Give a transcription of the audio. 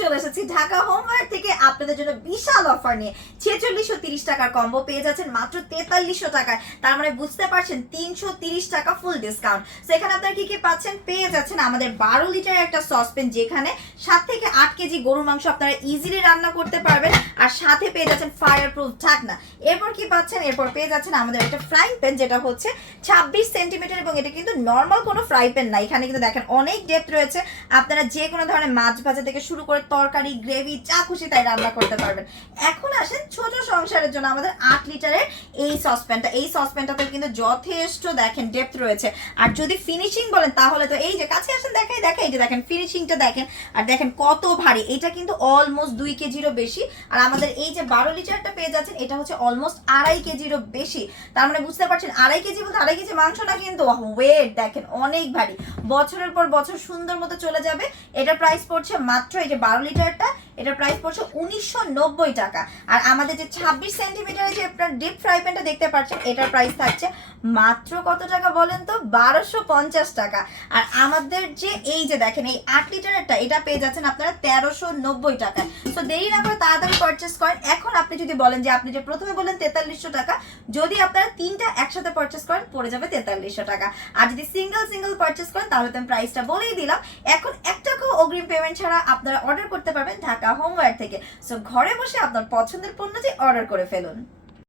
চলে এসেছি ঢাকা হোমওয়্যার থেকে আপনাদের জন্য বিশাল অফার নিয়ে 4630 টাকার কম্বো পেয়ে যাচ্ছেন মাত্র 4300 টাকায়। তার মানে বুঝতে পারছেন 330 টাকা ফুল ডিসকাউন্ট। তো এখানে আপনারা কি কি পাচ্ছেন, পেয়ে যাচ্ছেন আমাদের 12 লিটারের একটা সসপ্যান, যেখানে 7 থেকে 8 কেজি গরুর মাংস আপনারা ইজিলি রান্না করতে পারবেন, আর সাথে পেয়ে যাচ্ছেন ফায়ার প্রুফ ঢাকনা। এরপর কি পাচ্ছেন, এরপর পেয়ে যাচ্ছেন আমাদের একটা ফ্রাইং প্যান, যেটা হচ্ছে 26 সেন্টিমিটার, এবং এটা কিন্তু নর্মাল কোনো ফ্রাই প্যান না। এখানে কিন্তু দেখেন অনেক ডেপথ রয়েছে, আপনারা যে কোনো ধরনের মাছ ভাজা থেকে শুরু করে তরকারি, গ্রেভি, যা খুশি তাই রান্না করতে পারবেন। এখন আসেন ছোট সংসারের জন্য আমাদের 8 লিটারের এই সসপ্যানটা। এই সসপ্যানটাতে কিন্তু যথেষ্ট দেখেন ডেপথ রয়েছে। আর যদি ফিনিশিং বলেন তাহলে তো এই যে কাছে আসেন দেখাই এই যে দেখেন ফিনিশিংটা দেখেন, আর দেখেন কত ভারী। এটা কিন্তু অলমোস্ট 2 কেজিরও বেশি। আর আমাদের এই যে 12 লিটারটা পেয়ে যাচ্ছেন, এটা হচ্ছে অলমোস্ট 2.5 কেজিরও বেশি। তার মানে বুঝতে পারছেন 2.5 কেজি বলতে 2.5 কেজি মাংস না, কিন্তু ওয়েট দেখেন অনেক ভারী। বছরের পর বছর সুন্দর মতো চলে যাবে। এটা প্রাইস পড়ছে মাত্র, এই যে 12 লিটারটা, এটার প্রাইস পড়ছে 1990 টাকা। আর আমাদের যে 26 সেন্টিমিটারের যে আপনার ডিপ ফ্রাই প্যানটা দেখতে পাচ্ছেন, এটার প্রাইস থাকছে মাত্র কত টাকা বলেন তো, 1250 টাকা। আর আমাদের যে এই যে দেখেন এই 8 লিটারেরটা, এটা পেয়ে যাচ্ছেন আপনারা 1390 টাকায়। তো দেরি না করে তাড়াতাড়ি পারচেস করেন। এখন আপনি যদি বলেন যে আপনি যে প্রথমে বলেন 4300 টাকা, যদি আপনারা তিনটা একসাথে পারচেস করেন পড়ে যাবে 4300 টাকা। আর যদি সিঙ্গেল পারচেস করেন তাহলে তো আমি প্রাইসটা বলেই দিলাম। এখন 1 টাকাও অগ্রিম পেমেন্ট ছাড়া আপনারা অর্ডার করতে পারবেন ঢাকা হোমওয়্যার থেকে। সো ঘরে বসে আপনার পছন্দের পণ্য যে অর্ডার করে ফেলুন।